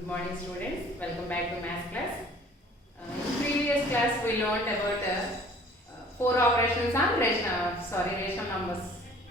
Good morning students, welcome back to math class. In previous class we learned about 4 operations on rational numbers.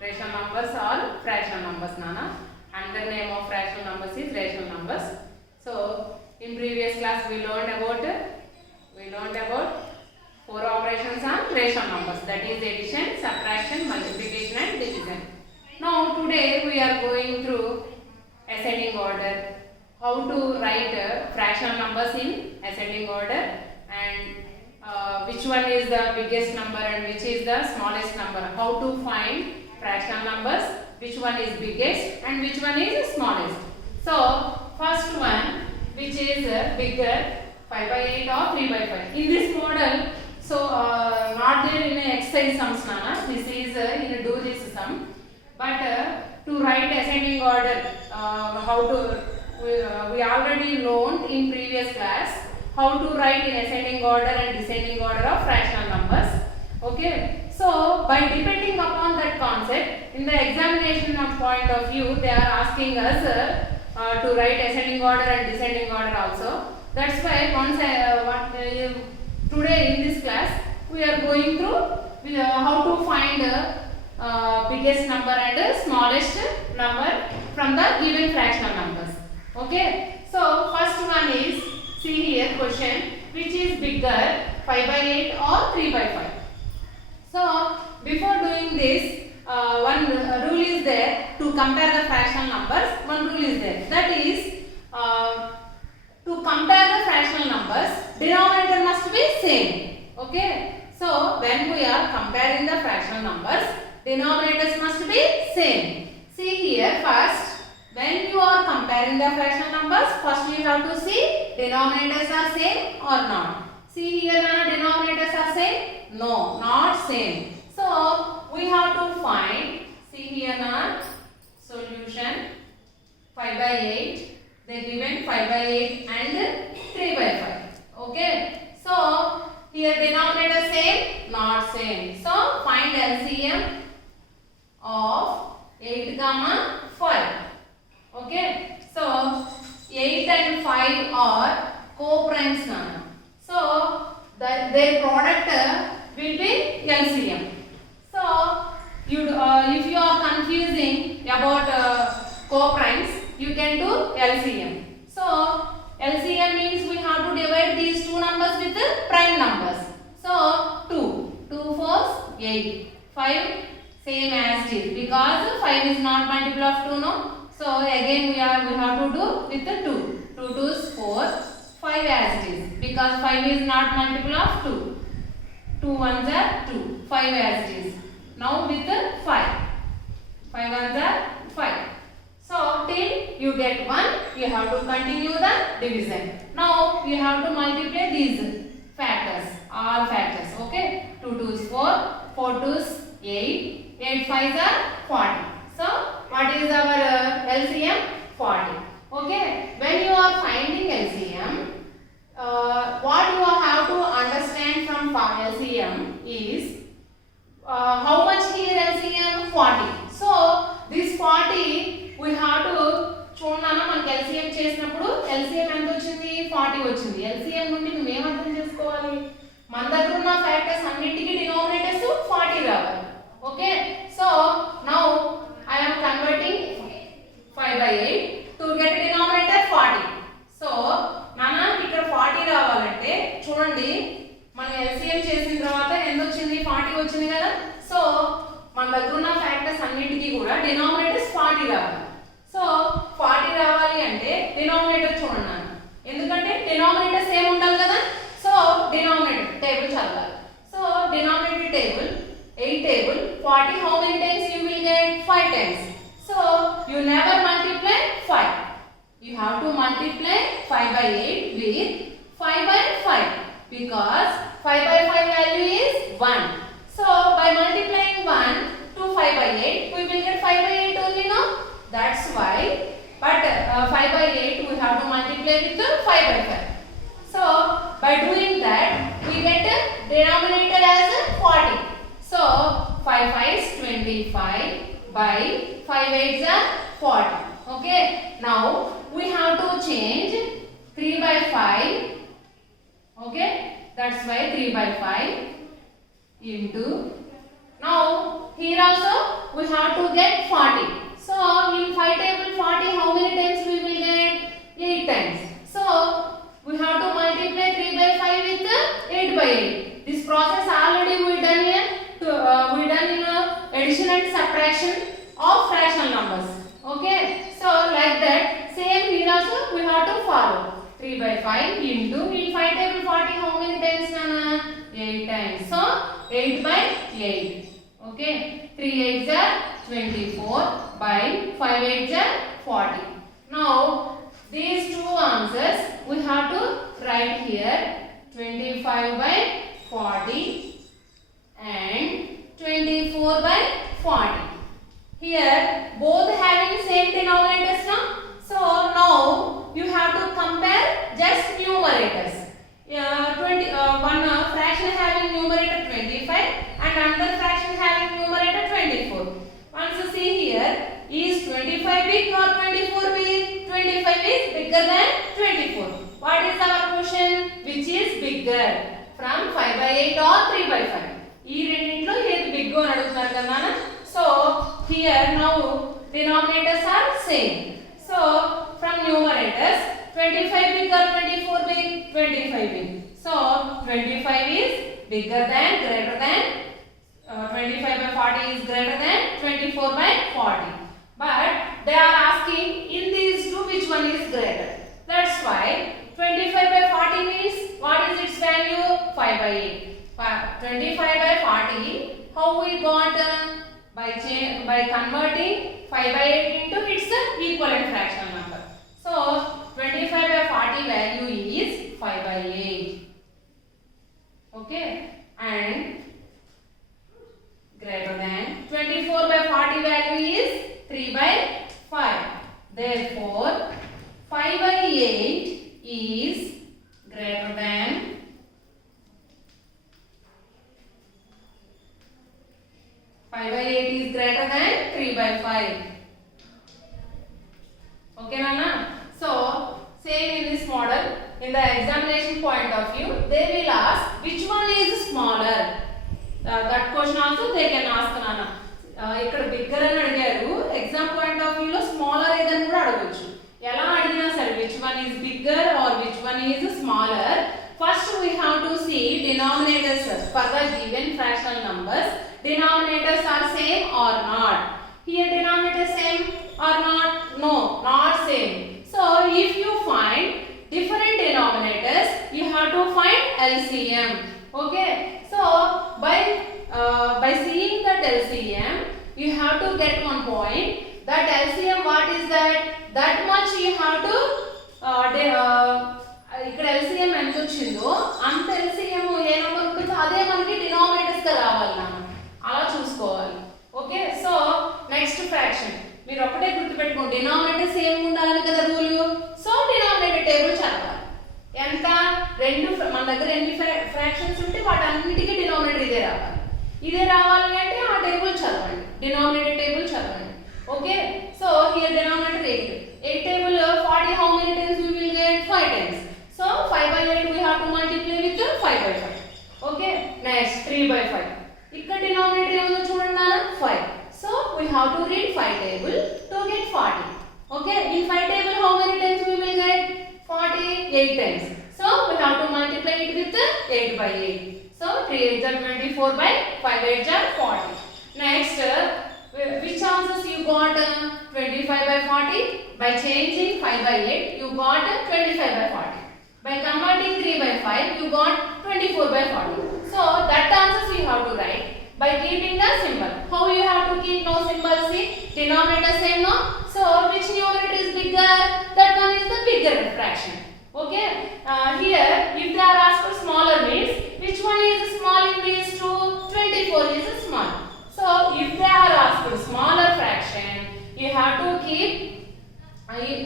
Rational numbers or fractional numbers, Nana. Another name of fractional numbers is rational numbers. So in previous class we learned about 4 operations on rational numbers, that is addition, subtraction, multiplication and division. Now today we are going through ascending order, how to write fractional numbers in ascending order, and which one is the biggest number and which is the smallest number, how to find fractional numbers, which one is biggest and which one is smallest. So first one, which is bigger, 5 by 8 or 3 by 5. In this model, so not there in exercise sums, Nana. This is in do this sum, but to write ascending order, how to we already learned in previous class how to write in ascending order and descending order of fractional numbers. Okay, so by depending upon that concept, in the examination point of view, they are asking us to write ascending order and descending order also. That's why today in this class we are going through how to find biggest number and smallest number from the given fractional numbers. Okay, so first one is, see here question, which is bigger, 5 by 8 or 3 by 5. So before doing this, one rule is there to compare the fractional numbers. One rule is there, that is to compare the fractional numbers, denominator must be same. Okay, so when we are comparing the fractional numbers, denominators must be same. See here, first when you are comparing the fractional numbers, first you have to see denominators are same or not. See here, denominators are same? No, not same. So we have to find, see here, solution 5 by 8. They given 5 by 8 and 3 by 5. Okay, so here denominator same, not same. So find LCM of 8, 5. Okay, so 8 and 5 are co-primes now. So their product will be LCM. So if you are confusing about co-primes, you can do LCM. So LCM means we have to divide these two numbers with the prime numbers. So 2 4s 8, 5 same as it is, because 5 is not multiple of 2, no. So again we have to do with the 2. 2 2s 4, 5 as it is, because 5 is not multiple of 2. 2 1s are 2, 5 as it is. Now with the 5. 5 1s are 5. So till you get 1, you have to continue the division. Now you have to multiply these factors, all factors. Okay, 2 2s 4, 4 2s 8, 8 5s are 40. So what is our LCM? 40. Okay, when you are finding LCM, what you have to understand from LCM is how much here LCM? 40. So this 40 we have to చూడనా, మనకి LCM చేసినప్పుడు LCM ఎంత వచ్చింది? 40 వచ్చింది. LCM నుండి నువ్వు ఏం అర్థం చేసుకోవాలి? మన దగ్గర ఉన్న ఫ్యాక్టర్స్ అన్నిటికీ డినామినేటర్స్ 40 రావాలి. Okay, so now I am converting 5 by 8 to get denominator 40. So నానా ఇక్కడ 40 రావాలంటే చూడండి, మనం LCM చేసిన తర్వాత ఎంత వచ్చింది? 40 వచ్చింది కదా. సో మన దగ్గర ఉన్న ఫ్యాక్టర్స్ అన్నిటికీ కూడా డినామినేటర్స్ 40 రావాలి. సో 40 రావాలి అంటే డినామినేటర్ చూడండి, ఎందుకంటే డినామినేటర్ సేమ్ ఉండాలి కదా. సో డినామినేటర్ టేబుల్ చదవాలి. So denominator table 8 table 40, how many times you will get? 5 times. So you never multiply 5. You have to multiply 5 by 8 with 5 by 5, because 5 by 5 value is 1. So by multiplying 1 to 5 by 8, we will get 5 by 8 only, no? That's why, but 5 by 8 we have to multiply with 5 by 5. So by doing that, we get a denominator as 40. So 5 5s 25 by 5 8s are 40. Okay, now we have to change 5. Okay, that's why 3 by 5 into. Now here also we have to get 40. So in 5 table 40, how many times we will get? 8 times. So we have to multiply 3 by 5 with 8 by 8. This process already we done here. We done in addition and subtraction of fractional numbers. Okay. So like that, same here also we have to follow. 3 by 5 into, in 5 table 40, how many times Nana? 8 times. So 8 by 8. Okay. 3 8s are 24 by 5 8s are 40. Now these two answers we have to write here. 25 by 40 and 24 by 40. Here both having same denominators now. So now you have to compare just numerators. One fraction having numerator 25 and another fraction having numerator 24. Once you see here, is 25 big or 24 big? 25 is bigger than 24. What is our question? Which is bigger? From 5 by 8 or 3 by 5? ఈ రెండింటిలో ఏది big అని అడుగుతున్నారు కదా నాన్న. So here now denominators are same. So from numerators 25 big or 24 big? 25 big. So 25 is bigger than, greater than 25 by 40 is greater than 24 by 40. But they are asking in these two which one is greater. That's why 25 by 40 means what is its value? 5 by 8. 25 by 40, how we got? By converting 5 by 8 into its equivalent fractional number. So 25 by 40 value is 5 by 8. Okay, and greater than 24 by 40 value is 3 by 5. Therefore 5 by 8 is greater than 5 by 8 is greater than 3 by 5. Okay, Nana? So, same in this model, in the examination point of view, they will ask which one is smaller. That question also they can ask, Nana. ఇక్కడ bigger అని అడిగారు, exam point of వ్యూలో smaller ఏదని కూడా అడగొచ్చు. ఎలా అడిగినా సరే which one is bigger or which one is smaller, first we have to see denominators for the given fractional numbers. Denominators are same or not? Here denominator same or not? No, not same. So if you find different denominators, you have to find LCM. Okay, so by seeing that LCM, you have to get one point. That LCM, what is that? That much you have to ఇక్కడ LCM ఎంత వచ్చిందో అంత LCM ఏ number ఉంటుందో అదే మనకి denominators గా రావాలి నాన్న, అలా చూసుకోవాలి. ఓకే, సో నెక్స్ట్ ఫ్రాక్షన్ మీరు ఒకటే గుర్తుపెట్టుకోండి, డినామినేటర్ సేమ్ ఉండాలని కదా రూల్. సో డినామినేటర్ టేబుల్ చదవాలి. ఎంత? రెండు, మన దగ్గర ఎన్ని ఫ్రాక్షన్స్ ఉంటే వాటన్నిటికీ డినామినేటర్ ఇదే రావాలి. ఇదే రావాలి అంటే ఆ టేబుల్ చదవండి, డినామినేటర్ టేబుల్ చదవండి. Okay, so here denominator 8. 8 table 40, how many times we will get? 5 times. So 5 by 8 we have to multiply with 5 by 5. Okay, next 3 by 5. ఇక్కడ denominator ఏముందో చూడండి నాన్న, 5. So we have to read 5 table to get 40. Okay, in 5 table how many times we will get? 48 times. So we have to multiply it with 8 by 8. So 3 8s are 24 by 5 8s are 40. Next, which answers you got? 25 by 40. By changing 5 by 8 you got 25 by 40. By converting 3 by 5 you got 24 by 40. So that answers you have to write by keeping the symbol. How you have to keep no symbol? See, denominator same, no? So which numerator is bigger? That one is the bigger fraction. Okay, here if they are asked for smaller means which one is small in these two? 24 is small. So if they are asked for smaller fraction, you have to keep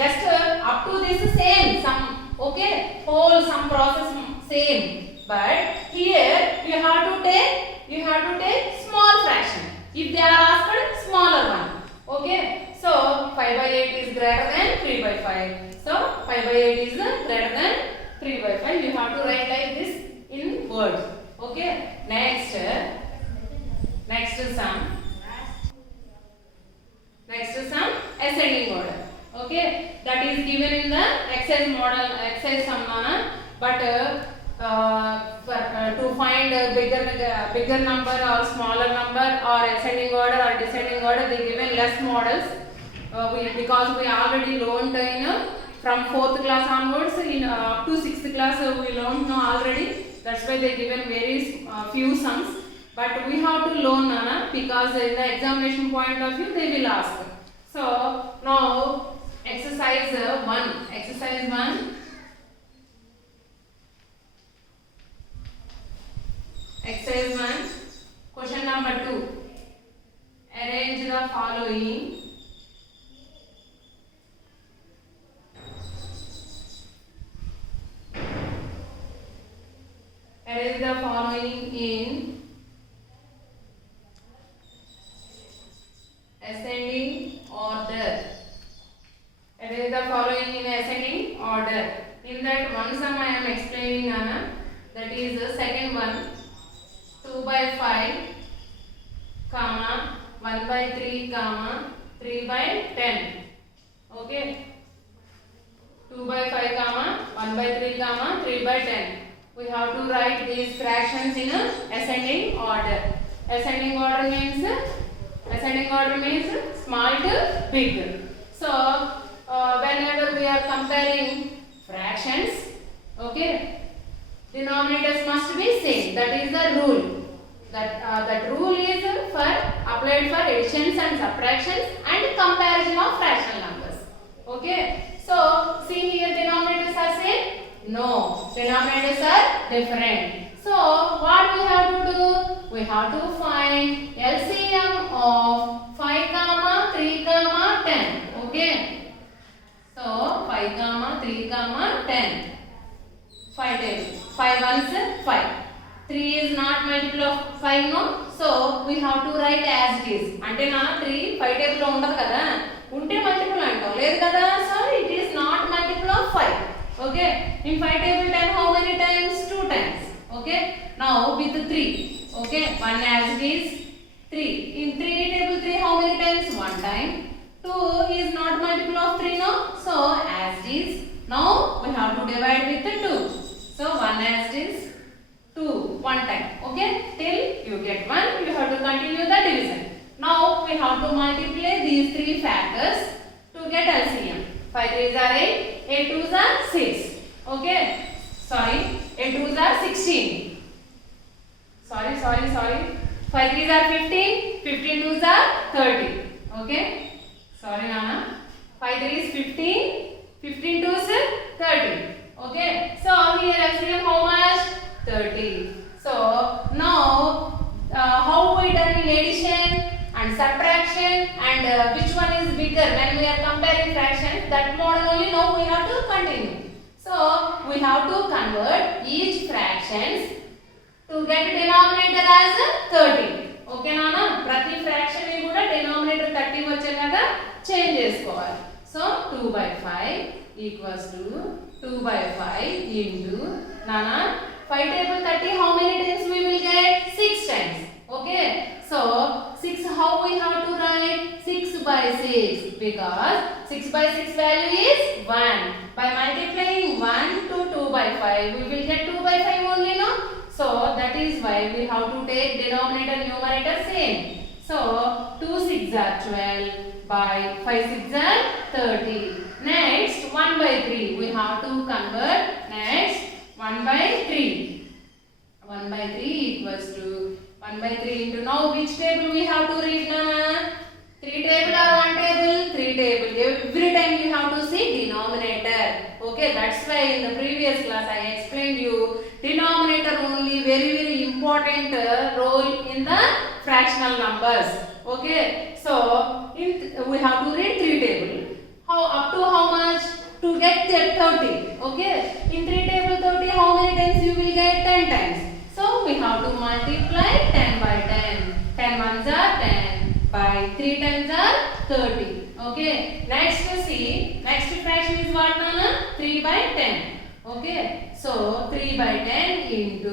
just up to this same sum. Okay, whole sum process same, but here you have to take small fraction if they are asked smaller one. Okay, so 5 by 8 is greater than 3 by 5. So 5 by 8 is greater than 3 by 5. You have to write like this in words. Okay. Next sum. Next sum ascending order. Okay. That is given in the exercise model, exercise sum. But to find a bigger number or smaller number or ascending order or descending order, they given less models. Because we already learned from 4th class onwards, up to 6th class we learned already. That's why they given very few sums. But we have to learn because in the examination point of view they will ask. So now exercise 1. Exercise 1. Exercise 1. Question number 2. Arrange the following. Arrange the following in ascending order. Arrange the following in ascending order. In that one sum I am explaining, that is the second one. 2 by 5, comma 1 by 3, comma 3 by 10. Okay. 2 by 5, comma 1 by 3, comma 3 by 10. We have to write these fractions in ascending order. Ascending order means small to big. So whenever we are comparing fractions, okay, denominators must be same. That is the rule. That rule is applied for additions and subtractions and comparison of fractional numbers. Okay. So see here, denominators are same. No, denominators are different. So what we have to do? We have to find LCM of 5, 3, 10. Okay. So 5, 3, 10. 5 table. 5 ones 5. 3 is not multiple of 5, no? So we have to write as it is. Ante na 3 5 table lo undadu kada. Unte multiple antam. Ledu kada. So it is not multiple of 5. Okay. In 5 table 10 how many times? 2 times. Okay. Now with 3. Okay. 1 as it is 3. In 3 table 3 how many times? 1 time. 2 is not multiple of 3, no? So as it is. Now we have to divide with 2. So 1 as it is 2 1 time. Okay. Till you get 1 you have to continue the division. Now we have to multiply these 3 factors to get LCM. 5 3s are 8, 8 2s are 6. Okay. Sorry, 8 2s are 16. Sorry. 5 3s are 15, 15 2s are 30. Okay. Sorry Nana. 5 3 is 15, 15 2s is 30. Okay. So here LCM how much? 30. So now how we done in addition and subtraction and which one is bigger when we are comparing fractions, that model only now we have to continue. So we have to convert each fractions to get denominator as 30. Okay Nana? Prati fraction ni kuda denominator 30 vache kada change chesukovali. So 2 by 5 equals to 2 by 5 into Nana 5 table 30 how many times we will get? 6 times. Okay. So 6 how we have to write? 6 by 6 because 6 by 6 value is 1. By multiplying 1 to 2 by 5 we will get 2 by 5 only, no? So that is why we have to take denominator numerator same. So 2 6 are 12 by 5 6 are 30. Next 1 by 3 we have to convert. Next 1 by 3. 1 by 3 equals to 1 by 3 into now which table we have to read Nana? 3 table or 1 table? 3 table. Every time you have to see denominator. Okay, that's why in the previous class I explained you denominator only very important role in the fractional numbers. Okay, so we have to read 3 table. How up to how much? To get 30. Okay, in 3 table 30 how many times you will get? 10 times. So we have to multiply 10 by 10. 10 ones are 10 by 3 times are 30. Okay, next see, next fraction is what Nana? 3 by 10. Okay, so 3 by 10 into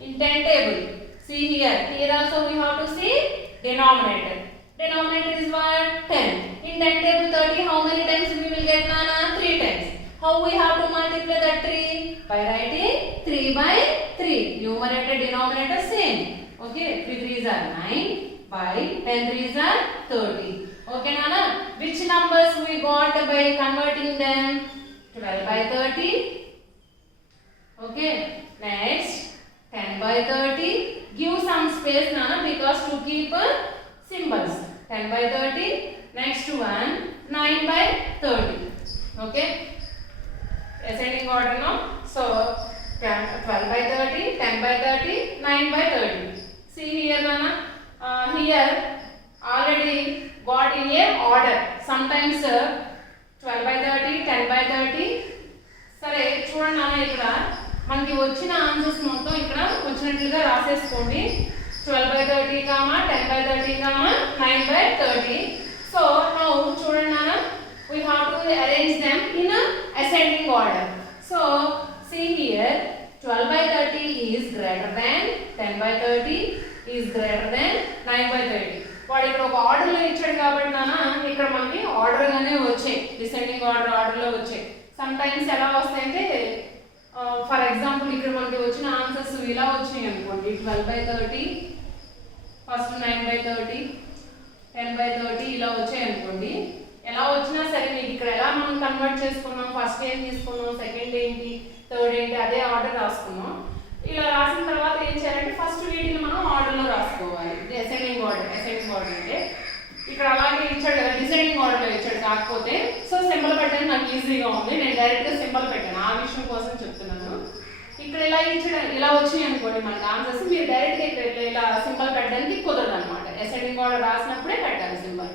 in 10 table. See here also we have to see denominator. Denominator is what? 10. In 10 table 30, how many times we will get Nana? 3 times. How we have to multiply that 3? By writing 3 by 3. Numerator, denominator same. Okay, 3 3s are 9 by 10 3s are 30. Okay, Nana? Which numbers we got by converting them? 12 by 30. Okay, next 10 by 30. Give some space, Nana, because to keep symbols. 10 by 30. Next one 9 by 30. Okay. Ascending order now. So 12 by 30, 10 by 30, 9 by 30. See here, Nana. Here already got in a order. Sometimes 12 by 30, 10 by 30. సరే చూడండి నాన్న ఇక్కడ మనకి వచ్చిన answers మొత్తం ఇక్కడ వచ్చినట్లుగా రాసేసుకోండి. 12 by 30, 10 by 30, 9 by 30. So now చూడండి నాన్న, we have to arrange them in a ascending order. So see here 12 by 30 is greater than 10 by 30 is greater than 9 by 30. వాడు ఇక్కడ ఒక ఆర్డర్ లో ఇచ్చాడు కాబట్టి నాన్న ఇక్కడ మనకి ఆర్డర్ గానే వచ్చాయి, డిసెండింగ్ ఆర్డర్ లో వచ్చాయి. సమ్ టైమ్స్ ఎలా వస్తాయంటే ఫర్ ఎగ్జాంపుల్ ఇక్కడ మనకి వచ్చిన ఆన్సర్స్ ఇలా వచ్చాయి అనుకోండి. 12 by 30, ఫస్ట్ 9 by 30, 10 by 30 ఇలా వచ్చాయి అనుకోండి. ఎలా వచ్చినా సరే మీకు ఇక్కడ ఎలా మనం కన్వర్ట్ చేసుకున్నాం, ఫస్ట్ ఏం తీసుకున్నాం, సెకండ్ ఏంటి, థర్డ్ ఏంటి, అదే ఆర్డర్ రాసుకున్నాం. ఇలా రాసిన తర్వాత ఏం చేయాలంటే ఫస్ట్ వీటిని మనం ఆర్డర్లో రాసుకోవాలి. అసెండింగ్ ఆర్డర్ అంటే ఇక్కడ అలాగే ఇచ్చాడు కదా, డిసెండింగ్ ఆర్డర్లో ఇచ్చాడు. కాకపోతే సో సింబల్ పెట్టడానికి నాకు ఈజీగా ఉంది, నేను డైరెక్ట్గా సింబల్ పెట్టాను. ఆ విషయం కోసం చెప్తున్నాను. ఇక్కడ ఇలా ఇచ్చాడు, ఇలా వచ్చినాయి అనుకోండి మనకి ఆన్సర్స్, మీరు డైరెక్ట్గా ఇక్కడ ఇలా సింబల్ పెట్టడానికి కుదరదు అనమాట. అసెండింగ్ ఆర్డర్ రాసినప్పుడే పెట్టాలి సింబల్.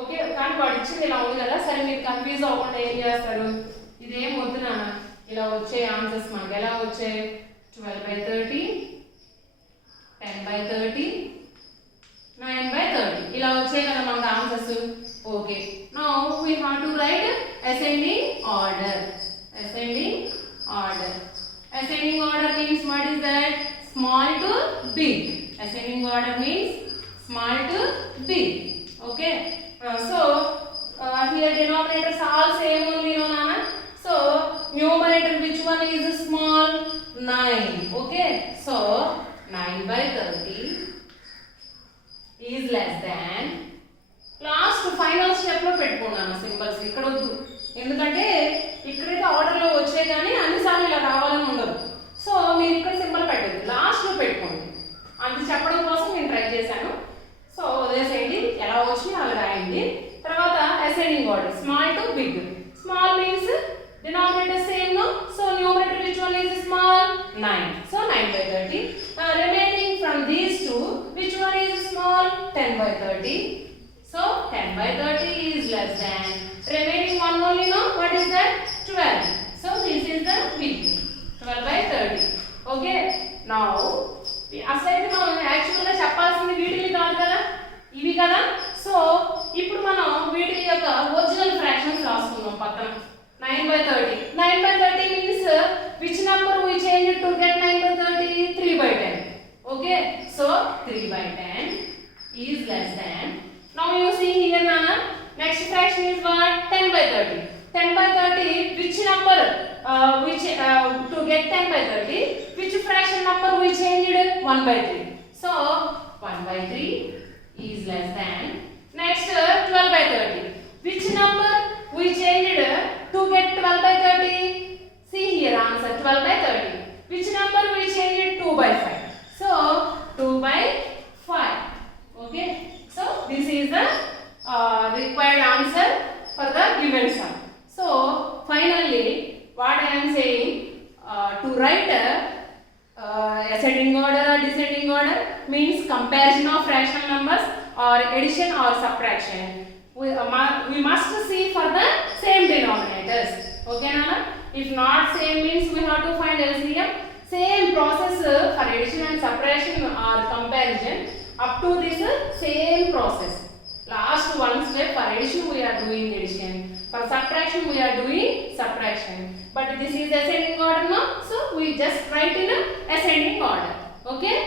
ఓకే, కానీ వాడు ఇచ్చింది ఇలా ఉంది కదా, సరే మీరు కన్ఫ్యూజ్ అవ్వకుండా ఏం చేస్తారు, ఇదేం వద్దు నాన్న, ఇలా వచ్చే ఆన్సర్స్ మనకి ఎలా వచ్చాయి, 12 by 30, 10 by 30, 9 by 30 ఇలా వచ్చాయి కదా మనకి answers. Okay, now we have to write ascending order. Ascending order means what is that? Small to big. Ascending order means small to big. Okay, so here denominators all same only, no Nana? So numerator which one is small? 9. Okay, so 9 by 30 is less than, last final step లో పెట్టుకున్నాను symbols. ఇక్కడ వద్దు, ఎందుకంటే ఇక్కడైతే order లో వచ్చాయి కానీ అన్నిసార్లు ఇలా రావాలని ఉండదు. సో మీరు ఇక్కడ సింబల్ పెట్టద్దు, లాస్ట్ లో పెట్టుకోండి. అంత చెప్పడం కోసం నేను ట్రై చేశాను. సో వదిలేసేయండి, ఎలా వచ్చినాయి అలా రాయండి. తర్వాత ascending order, small to big. Small means denominator same, no? So numerator which one is small? 9. So 9 by 30. Remaining from these two, which one is small? 10 by 30. So 10 by 30 is less than. Remaining one only, no? What is that? 12. So this is the big. 12 by 30. Okay. Now అసలు మనం యాక్చువల్గా చెప్పాల్సింది వీటిని కాదు కదా, ఇవి కదా. So ఇప్పుడు మనం వీటి యొక్క ఒరిజినల్ ఫ్రాక్షన్స్ రాసుకుందాం పక్కన. 9 by 30. 9 by 30 means which number we change to get 9 by 30? 3 by 10. Okay, so 3 by 10 is less than. Now you see here, Nana, next fraction is what? 10 by 30. 10 by 30, which number to get 10 by 30, which fraction number we changed? 1 by 3. So 1 by 3 is less than. Next 12 by 30. Which number we changed to get 12 by 30? See here answer 12 by 30. Which number we changed? 2 by 5. So 2 by 5. Okay. So this is the required answer for the given sum. So finally what I am saying, to write ascending order or descending order means comparison of fractional numbers or addition or subtraction. We must see for the same denominators. Okay, Nana? If not same means we have to find LCM. Same process for addition and subtraction or comparison. Up to this same process. Last one step for addition we are doing addition. For subtraction we are doing subtraction. But this is ascending order now. So we just write in a ascending order. Okay.